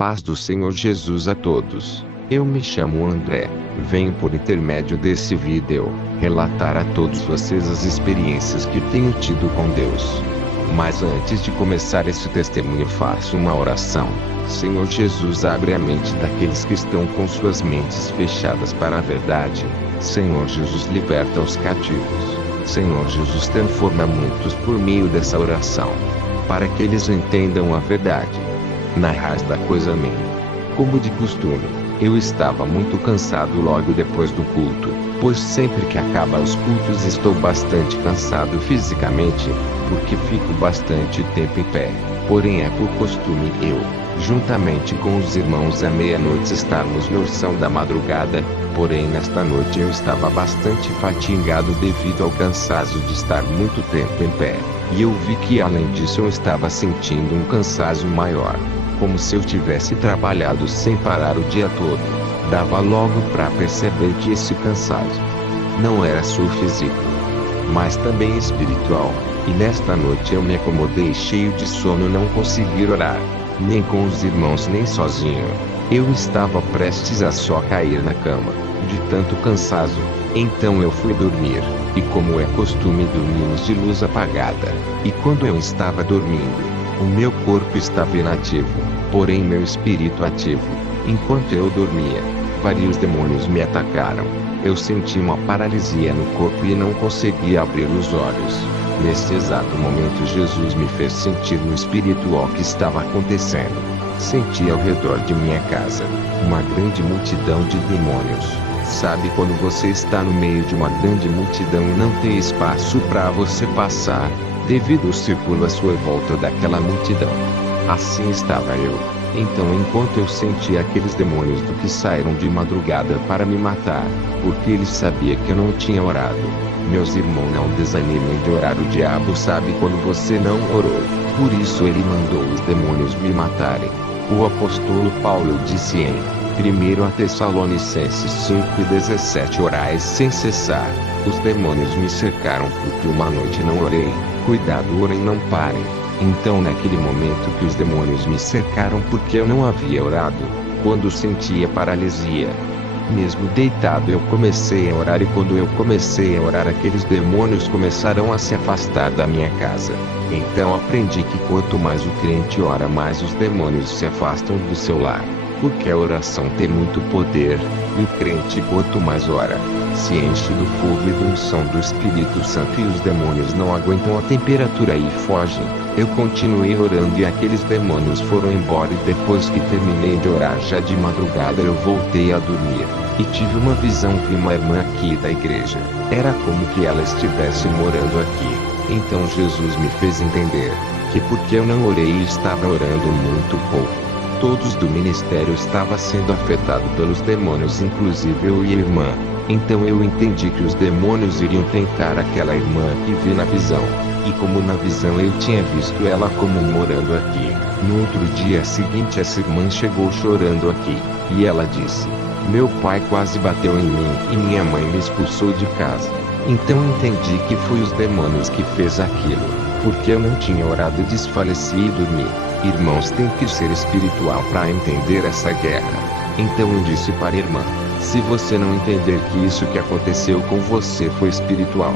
Paz do Senhor Jesus a todos. Eu me chamo André. Venho por intermédio desse vídeo relatar a todos vocês as experiências que tenho tido com Deus. Mas antes de começar esse testemunho, faço uma oração. Senhor Jesus, abre a mente daqueles que estão com suas mentes fechadas para a verdade. Senhor Jesus, liberta os cativos. Senhor Jesus, transforma muitos por meio dessa oração, para que eles entendam a verdade. Na raiz da coisa, amém. Como de costume, eu estava muito cansado logo depois do culto, pois sempre que acaba os cultos estou bastante cansado fisicamente, porque fico bastante tempo em pé. Porém é por costume eu, juntamente com os irmãos à meia-noite, estarmos na oração da madrugada. Porém nesta noite eu estava bastante fatigado devido ao cansaço de estar muito tempo em pé. E eu vi que além disso eu estava sentindo um cansaço maior, como se eu tivesse trabalhado sem parar o dia todo. Dava logo para perceber que esse cansaço não era só físico, mas também espiritual. E nesta noite eu me acomodei cheio de sono, não consegui orar, nem com os irmãos nem sozinho. Eu estava prestes a só cair na cama, de tanto cansaço. Então eu fui dormir, e como é costume, dormimos de luz apagada. E quando eu estava dormindo, o meu corpo estava inativo, porém meu espírito ativo. Enquanto eu dormia, vários demônios me atacaram. Eu senti uma paralisia no corpo e não conseguia abrir os olhos. Nesse exato momento Jesus me fez sentir no espírito o que estava acontecendo. Senti ao redor de minha casa uma grande multidão de demônios. Sabe quando você está no meio de uma grande multidão e não tem espaço para você passar, devido ao círculo à sua volta daquela multidão? Assim estava eu. Então enquanto eu sentia aqueles demônios do que saíram de madrugada para me matar, porque eles sabiam que eu não tinha orado. Meus irmãos, não desanimem de orar. O diabo sabe quando você não orou, por isso ele mandou os demônios me matarem. O apóstolo Paulo disse em 1 Tessalonicenses 5:17: orai sem cessar. Os demônios me cercaram porque uma noite não orei. Cuidado, orem, não parem. Então naquele momento que os demônios me cercaram porque eu não havia orado, quando sentia paralisia, mesmo deitado, eu comecei a orar, e quando eu comecei a orar, aqueles demônios começaram a se afastar da minha casa. Então aprendi que quanto mais o crente ora, mais os demônios se afastam do seu lar, porque a oração tem muito poder, e o crente quanto mais ora, se enche do fogo e da unção do Espírito Santo, e os demônios não aguentam a temperatura e fogem. Eu continuei orando e aqueles demônios foram embora, e depois que terminei de orar já de madrugada, eu voltei a dormir, e tive uma visão. Vi uma irmã aqui da igreja. Era como que ela estivesse morando aqui. Então Jesus me fez entender que porque eu não orei e estava orando muito pouco, todos do ministério estavam sendo afetados pelos demônios, inclusive eu e a irmã. Então eu entendi que os demônios iriam tentar aquela irmã que vi na visão. E como na visão eu tinha visto ela como morando aqui, no outro dia seguinte essa irmã chegou chorando aqui, e ela disse: meu pai quase bateu em mim e minha mãe me expulsou de casa. Então entendi que foi os demônios que fez aquilo, porque eu não tinha orado, desfaleci e dormi. Irmãos, tem que ser espiritual para entender essa guerra. Então eu disse para a irmã: se você não entender que isso que aconteceu com você foi espiritual,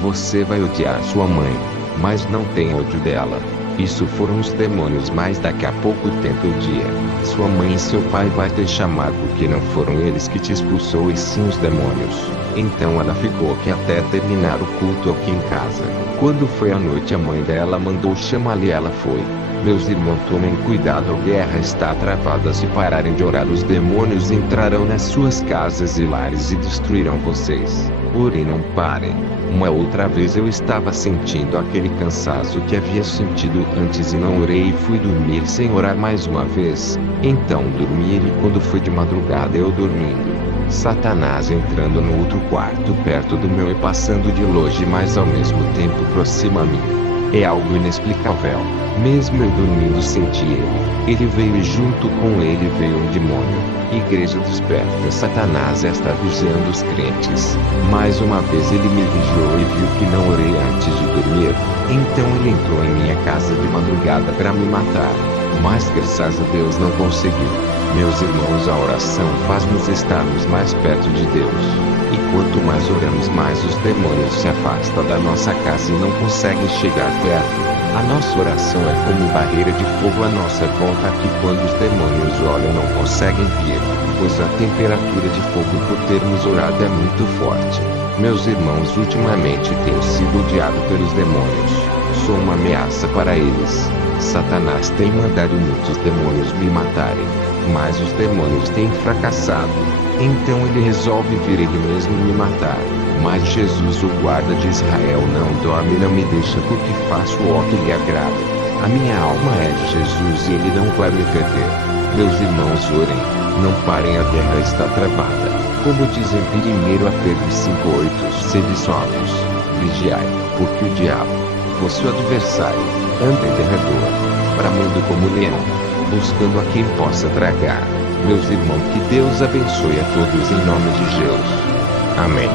você vai odiar sua mãe, mas não tem ódio dela. Isso foram os demônios, mas daqui a pouco tempo eu dia, sua mãe e seu pai vai te chamar, porque não foram eles que te expulsou e sim os demônios. Então ela ficou aqui até terminar o culto aqui em casa. Quando foi à noite, a mãe dela mandou chamá-la e ela foi. Meus irmãos, tomem cuidado, a guerra está travada. Se pararem de orar, os demônios entrarão nas suas casas e lares e destruirão vocês. Orem, não parem. Uma outra vez eu estava sentindo aquele cansaço que havia sentido antes e não orei, e fui dormir sem orar mais uma vez. Então dormi, e quando foi de madrugada eu dormindo, Satanás entrando no outro quarto perto do meu e passando de longe, mas ao mesmo tempo próximo a mim. É algo inexplicável. Mesmo eu dormindo senti ele. Ele veio e junto com ele veio um demônio. Igreja, desperta. Satanás está vigiando os crentes. Mais uma vez ele me vigiou e viu que não orei antes de dormir. Então ele entrou em minha casa de madrugada para me matar. Mas graças a Deus não conseguiu. Meus irmãos, a oração faz-nos estarmos mais perto de Deus. E quanto mais oramos, mais os demônios se afastam da nossa casa e não conseguem chegar perto. A nossa oração é como barreira de fogo à nossa volta, que quando os demônios olham não conseguem vir, pois a temperatura de fogo por termos orado é muito forte. Meus irmãos, ultimamente tenho sido odiado pelos demônios. Sou uma ameaça para eles. Satanás tem mandado muitos demônios me matarem, mas os demônios têm fracassado. Então ele resolve vir ele mesmo me matar. Mas Jesus, o guarda de Israel, não dorme e não me deixa, porque faço o que lhe agrada. A minha alma é de Jesus e ele não vai me perder. Meus irmãos, orem, não parem, a guerra está travada. Como diz em 1 Pedro 5,8, sede sóbrios, vigiai, porque o diabo, vosso adversário, anda em derredor, bramando como leão, buscando a quem possa tragar. Meus irmãos, que Deus abençoe a todos em nome de Jesus. Amém.